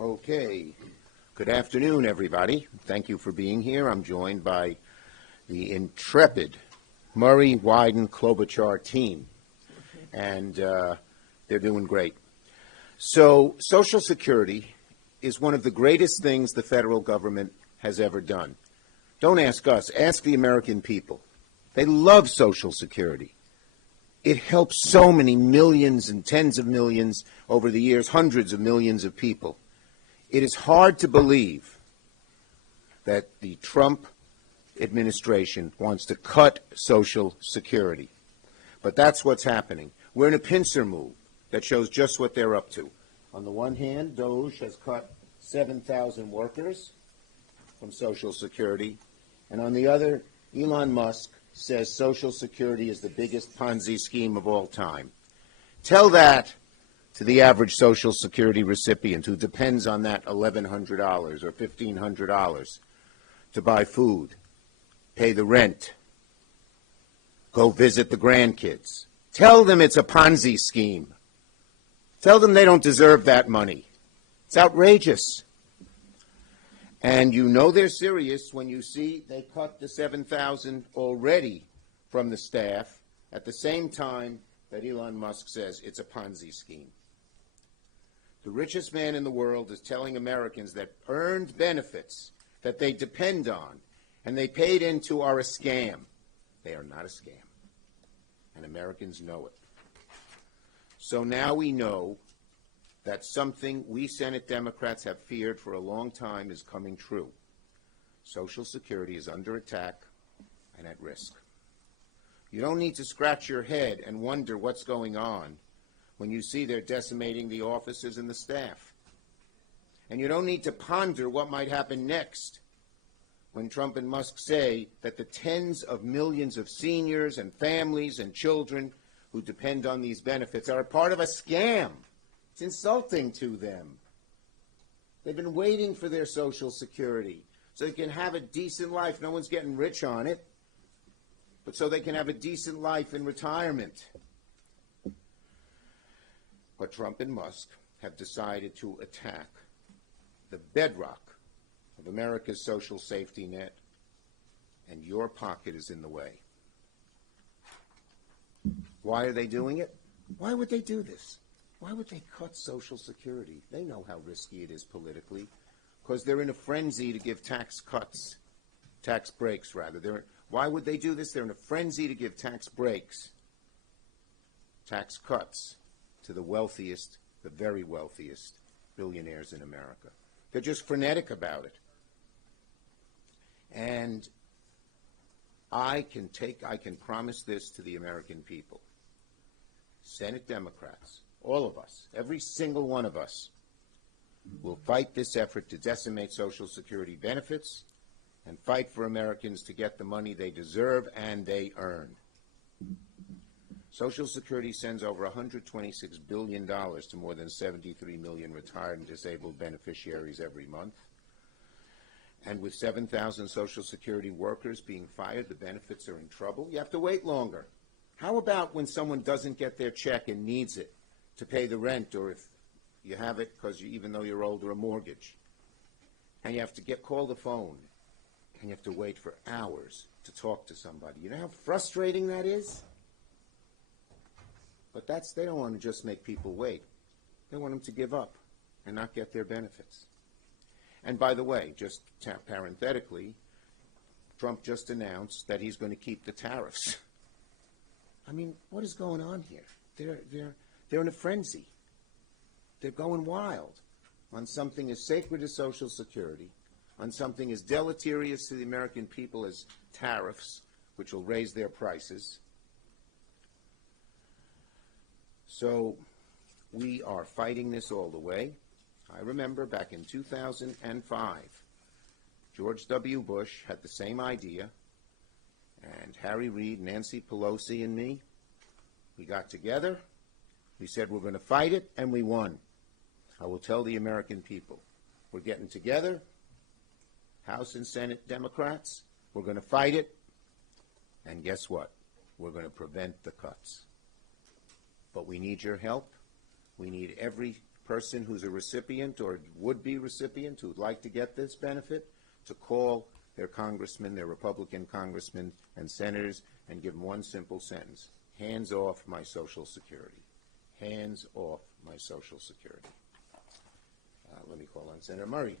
Okay. Good afternoon, everybody. Thank you for being here. I'm joined by the intrepid Murray, Wyden, Klobuchar team, and they're doing great. So Social Security is one of the greatest things the federal government has ever done. Don't ask us. Ask the American people. They love Social Security. It helps so many millions and tens of millions over the years, hundreds of millions of people. It is hard to believe that the Trump administration wants to cut Social Security. But that's what's happening. We're in a pincer move that shows just what they're up to. On the one hand, DOGE has cut 7,000 workers from Social Security. And on the other, Elon Musk says Social Security is the biggest Ponzi scheme of all time. Tell that to the average Social Security recipient who depends on that $1,100 or $1,500 to buy food, pay the rent, go visit the grandkids. Tell them it's a Ponzi scheme. Tell them they don't deserve that money. It's outrageous. And you know they're serious when you see they cut the 7,000 already from the staff at the same time that Elon Musk says it's a Ponzi scheme. The richest man in the world is telling Americans that earned benefits that they depend on and they paid into are a scam. They are not a scam. And Americans know it. So now we know that something we Senate Democrats have feared for a long time is coming true. Social Security is under attack and at risk. You don't need to scratch your head and wonder what's going on when you see they're decimating the officers and the staff. And you don't need to ponder what might happen next when Trump and Musk say that the tens of millions of seniors and families and children who depend on these benefits are a part of a scam. It's insulting to them. They've been waiting for their Social Security so they can have a decent life. No one's getting rich on it, but so they can have a decent life in retirement. But Trump and Musk have decided to attack the bedrock of America's social safety net, and your pocket is in the way. Why are they doing it? Why would they do this? Why would they cut Social Security? They know how risky it is politically, because they're in a frenzy to give tax breaks, rather. Why would they do this? They're in a frenzy to give tax breaks, tax cuts to the wealthiest, the very wealthiest billionaires in America. They're just frenetic about it. And I can promise this to the American people. Senate Democrats, all of us, every single one of us, will fight this effort to decimate Social Security benefits and fight for Americans to get the money they deserve and they earn. Social Security sends over $126 billion to more than 73 million retired and disabled beneficiaries every month. And with 7,000 Social Security workers being fired, the benefits are in trouble. You have to wait longer. How about when someone doesn't get their check and needs it to pay the rent, or if you have it because even though you're older, a mortgage, and you have to call the phone, and you have to wait for hours to talk to somebody. You know how frustrating that is? But they don't want to just make people wait. They want them to give up and not get their benefits. And by the way, just parenthetically, Trump just announced that he's going to keep the tariffs. I mean, what is going on here? They're in a frenzy. They're going wild on something as sacred as Social Security, on something as deleterious to the American people as tariffs, which will raise their prices. So we are fighting this all the way. I remember back in 2005, George W. Bush had the same idea, and Harry Reid, Nancy Pelosi, and me, we got together. We said we're going to fight it, and we won. I will tell the American people, we're getting together, House and Senate Democrats, we're going to fight it, and guess what? We're going to prevent the cuts. But we need your help. We need every person who's a recipient or would-be recipient who'd like to get this benefit to call their congressman, their Republican congressmen and senators, and give them one simple sentence: hands off my Social Security. Hands off my Social Security. Let me call on Senator Murray.